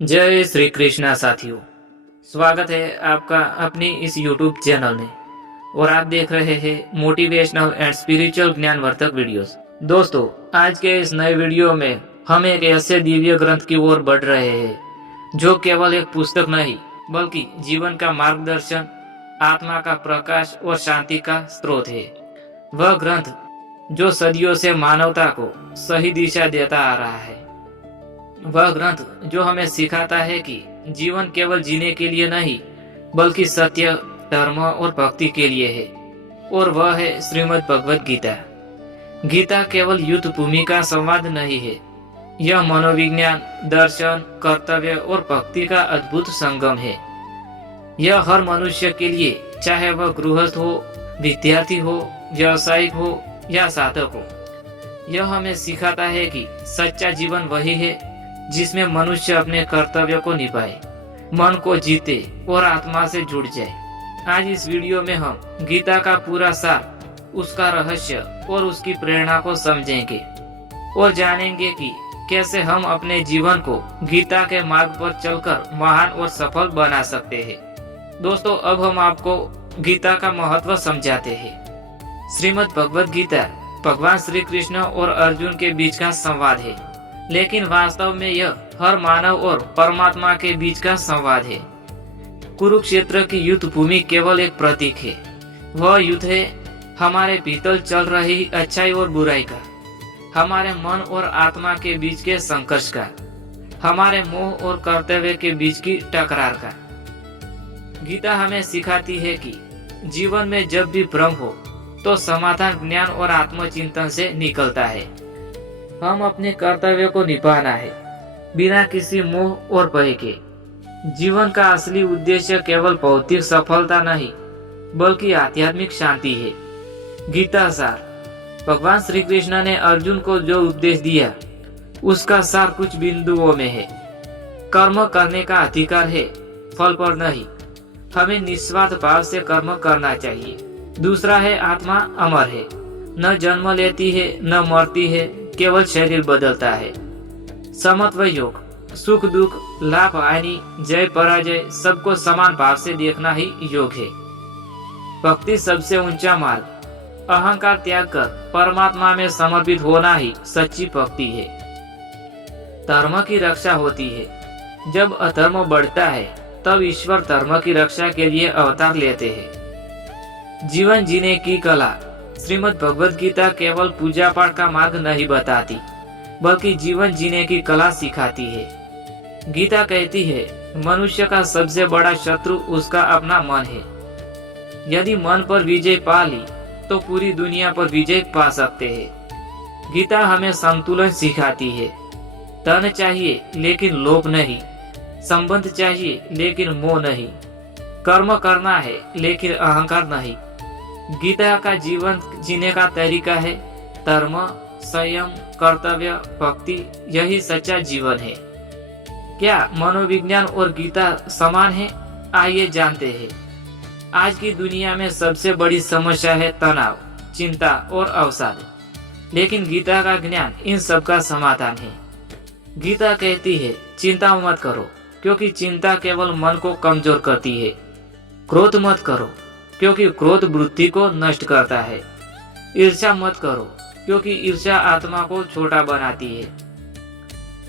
जय श्री कृष्णा साथियों। स्वागत है आपका अपनी इस YouTube चैनल में और आप देख रहे हैं मोटिवेशनल एंड स्पिरिचुअल ज्ञानवर्धक वीडियोस। दोस्तों, आज के इस नए वीडियो में हम एक ऐसे दिव्य ग्रंथ की ओर बढ़ रहे हैं जो केवल एक पुस्तक नहीं बल्कि जीवन का मार्गदर्शन, आत्मा का प्रकाश और शांति का स्रोत है। वह ग्रंथ जो सदियों से मानवता को सही दिशा देता आ रहा है। वह ग्रंथ जो हमें सिखाता है कि जीवन केवल जीने के लिए नहीं बल्कि सत्य, धर्म और भक्ति के लिए है, और वह है श्रीमद् भगवद गीता। गीता केवल युद्ध भूमि का संवाद नहीं है, यह मनोविज्ञान, दर्शन, कर्तव्य और भक्ति का अद्भुत संगम है। यह हर मनुष्य के लिए, चाहे वह गृहस्थ हो, विद्यार्थी हो, व्यावसायिक हो या साधक हो, यह हमें सिखाता है कि सच्चा जीवन वही है जिसमें मनुष्य अपने कर्तव्य को निभाए, मन को जीते और आत्मा से जुड़ जाए। आज इस वीडियो में हम गीता का पूरा सार, उसका रहस्य और उसकी प्रेरणा को समझेंगे और जानेंगे कि कैसे हम अपने जीवन को गीता के मार्ग पर चलकर महान और सफल बना सकते हैं। दोस्तों, अब हम आपको गीता का महत्व समझाते हैं। श्रीमद् भगवद गीता भगवान श्री कृष्ण और अर्जुन के बीच का संवाद है, लेकिन वास्तव में यह हर मानव और परमात्मा के बीच का संवाद है। कुरुक्षेत्र की युद्ध भूमि केवल एक प्रतीक है। वह युद्ध है हमारे भीतर चल रही अच्छाई और बुराई का, हमारे मन और आत्मा के बीच के संघर्ष का, हमारे मोह और कर्तव्य के बीच की टकरार का। गीता हमें सिखाती है कि जीवन में जब भी भ्रम हो तो समाधान ज्ञान और आत्मचिंतन से निकलता है। हम अपने कर्तव्य को निभाना है बिना किसी मोह और भय के। जीवन का असली उद्देश्य केवल भौतिक सफलता नहीं बल्कि आध्यात्मिक शांति है। गीता सार, भगवान श्री कृष्ण ने अर्जुन को जो उपदेश दिया उसका सार कुछ बिंदुओं में है। कर्म करने का अधिकार है, फल पर नहीं। हमें निस्वार्थ भाव से कर्म करना चाहिए। दूसरा है, आत्मा अमर है, न जन्म लेती है न मरती है, केवल शरीर बदलता है। समत्व योग, सुख दुख, लाभ हानि, जय पराजय सबको समान भाव से देखना ही योग है। भक्ति सबसे ऊंचा मार्ग, अहंकार त्याग कर परमात्मा में समर्पित होना ही सच्ची भक्ति है। धर्म की रक्षा होती है। जब अधर्म बढ़ता है तब ईश्वर धर्म की रक्षा के लिए अवतार लेते हैं। जीवन जीने की कला, श्रीमद् भगवद गीता केवल पूजा पाठ का मार्ग नहीं बताती बल्कि जीवन जीने की कला सिखाती है। गीता कहती है, मनुष्य का सबसे बड़ा शत्रु उसका अपना मन है। यदि मन पर विजय पा ली तो पूरी दुनिया पर विजय पा सकते हैं। गीता हमें संतुलन सिखाती है। धन चाहिए लेकिन लोभ नहीं, संबंध चाहिए लेकिन मोह नहीं, कर्म करना है लेकिन अहंकार नहीं। गीता का जीवन जीने का तरीका है धर्म, संयम, कर्तव्य, भक्ति। यही सच्चा जीवन है। क्या मनोविज्ञान और गीता समान है? आइए जानते हैं। आज की दुनिया में सबसे बड़ी समस्या है तनाव, चिंता और अवसाद, लेकिन गीता का ज्ञान इन सब का समाधान है। गीता कहती है, चिंता मत करो क्योंकि चिंता केवल मन को कमजोर करती है। क्रोध मत करो क्योंकि क्रोध बुद्धि को नष्ट करता है। ईर्ष्या मत करो क्योंकि ईर्ष्या आत्मा को छोटा बनाती है।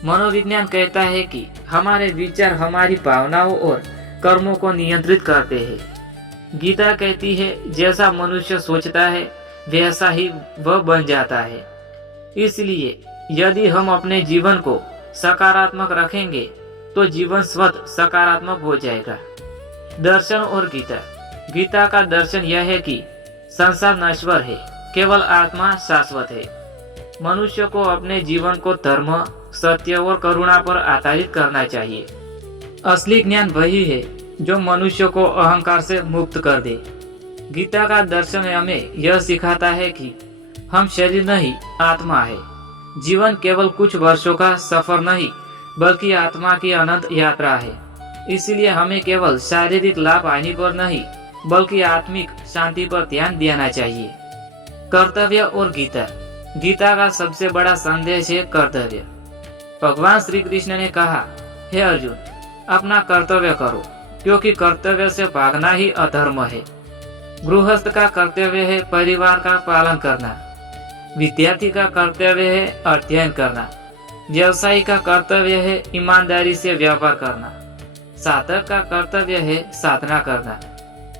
मनोविज्ञान कहता है कि हमारे विचार हमारी भावनाओं और कर्मों को नियंत्रित करते हैं। गीता कहती है, जैसा मनुष्य सोचता है वैसा ही वह बन जाता है। इसलिए यदि हम अपने जीवन को सकारात्मक रखेंगे तो जीवन स्वतः सकारात्मक हो जाएगा। दर्शन और गीता, गीता का दर्शन यह है कि संसार नश्वर है, केवल आत्मा शाश्वत है। मनुष्य को अपने जीवन को धर्म, सत्य और करुणा पर आधारित करना चाहिए। असली ज्ञान वही है जो मनुष्य को अहंकार से मुक्त कर दे। गीता का दर्शन हमें यह सिखाता है कि हम शरीर नहीं, आत्मा है। जीवन केवल कुछ वर्षों का सफर नहीं बल्कि आत्मा की अनंत यात्रा है। इसलिए हमें केवल शारीरिक लाभ हानि पर नहीं बल्कि आत्मिक शांति पर ध्यान देना चाहिए। कर्तव्य और गीता, गीता का सबसे बड़ा संदेश है कर्तव्य। भगवान श्री कृष्ण ने कहा, हे अर्जुन, अपना कर्तव्य करो, क्योंकि कर्तव्य से भागना ही अधर्म है। गृहस्थ का कर्तव्य है परिवार का पालन करना, विद्यार्थी का कर्तव्य है अध्ययन करना, व्यवसायी का कर्तव्य है ईमानदारी से व्यापार करना, साधक का कर्तव्य है साधना करना।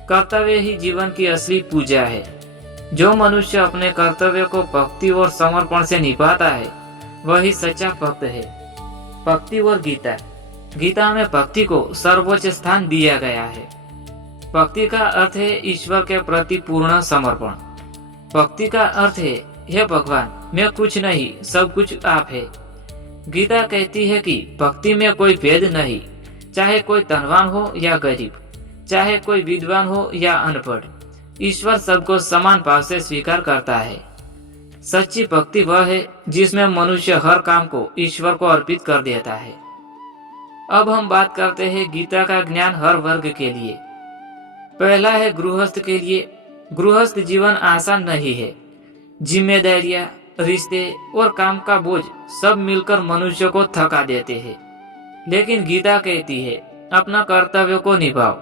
कर्तव्य ही जीवन की असली पूजा है। जो मनुष्य अपने कर्तव्य को भक्ति और समर्पण से निभाता है वही सच्चा भक्त है। भक्ति और गीता। गीता में भक्ति को सर्वोच्च स्थान दिया गया है। भक्ति का अर्थ है ईश्वर के प्रति पूर्ण समर्पण। भक्ति का अर्थ है, हे भगवान, मैं कुछ नहीं, सब कुछ आप है। गीता कहती है कि भक्ति में कोई भेद नहीं, चाहे कोई धनवान हो या गरीब, चाहे कोई विद्वान हो या अनपढ़, ईश्वर सबको समान भाव से स्वीकार करता है। सच्ची भक्ति वह है जिसमें मनुष्य हर काम को ईश्वर को अर्पित कर देता है। अब हम बात करते हैं गीता का ज्ञान हर वर्ग के लिए। पहला है गृहस्थ के लिए। गृहस्थ जीवन आसान नहीं है। जिम्मेदारियां, रिश्ते और काम का बोझ सब मिलकर मनुष्य को थका देते हैं। लेकिन गीता कहती है, अपना कर्तव्य को निभाओ,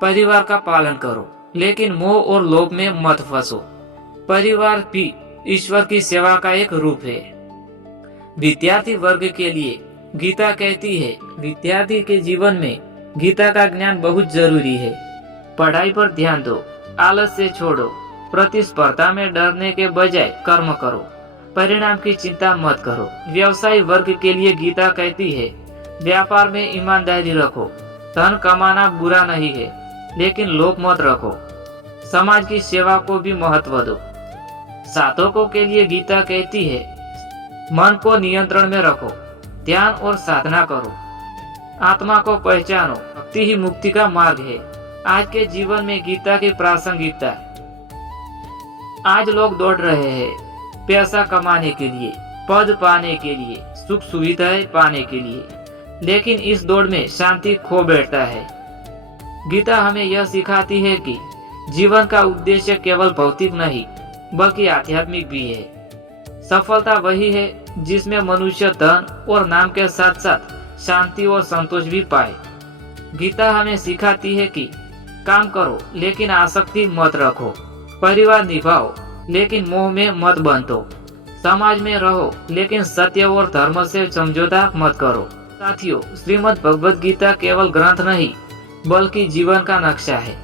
परिवार का पालन करो, लेकिन मोह और लोभ में मत फंसो। परिवार भी ईश्वर की सेवा का एक रूप है। विद्यार्थी वर्ग के लिए गीता कहती है, विद्यार्थी के जीवन में गीता का ज्ञान बहुत जरूरी है। पढ़ाई पर ध्यान दो, आलस से छोड़ो, प्रतिस्पर्धा में डरने के बजाय कर्म करो, परिणाम की चिंता मत करो। व्यवसायी वर्ग के लिए गीता कहती है, व्यापार में ईमानदारी रखो, धन कमाना बुरा नहीं है, लेकिन लोभ मत रखो। समाज की सेवा को भी महत्व दो। साधकों के लिए गीता कहती है, मन को नियंत्रण में रखो, ध्यान और साधना करो, आत्मा को पहचानो, भक्ति ही मुक्ति का मार्ग है। आज के जीवन में गीता की प्रासंगिकता है। आज लोग दौड़ रहे हैं पैसा कमाने के लिए, पद पाने के लिए, सुख सुविधाएं पाने के लिए, लेकिन इस दौड़ में शांति खो बैठता है। गीता हमें यह सिखाती है कि जीवन का उद्देश्य केवल भौतिक नहीं बल्कि आध्यात्मिक भी है। सफलता वही है जिसमें मनुष्य धन और नाम के साथ साथ शांति और संतोष भी पाए। गीता हमें सिखाती है कि काम करो लेकिन आसक्ति मत रखो, परिवार निभाओ लेकिन मोह में मत बंधो, समाज में रहो लेकिन सत्य और धर्म से समझौता मत करो। साथियों, श्रीमद् भगवद गीता केवल ग्रंथ नहीं बल्कि जीवन का नक्शा है।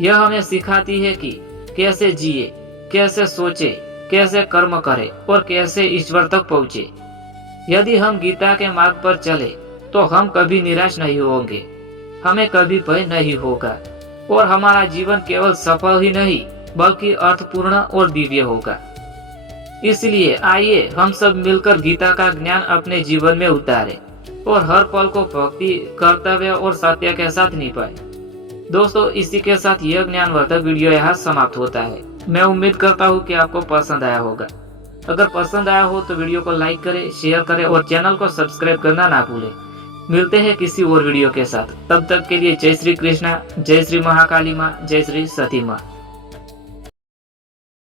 यह हमें सिखाती है कि कैसे जिए, कैसे सोचे, कैसे कर्म करे और कैसे ईश्वर तक पहुँचे। यदि हम गीता के मार्ग पर चले तो हम कभी निराश नहीं होंगे, हमें कभी भय नहीं होगा और हमारा जीवन केवल सफल ही नहीं बल्कि अर्थपूर्ण और दिव्य होगा। इसलिए आइए हम सब मिलकर गीता का ज्ञान अपने जीवन में उतारें और हर पल को भक्ति, कर्तव्य और सत्य के साथ निभाएं। दोस्तों, इसी के साथ यह ज्ञानवर्धक वीडियो यहाँ समाप्त होता है। मैं उम्मीद करता हूँ कि आपको पसंद आया होगा। अगर पसंद आया हो तो वीडियो को लाइक करें, शेयर करें और चैनल को सब्सक्राइब करना ना भूलें। मिलते हैं किसी और वीडियो के साथ। तब तक के लिए जय श्री कृष्णा, जय श्री महाकाली माँ, जय श्री सती माँ।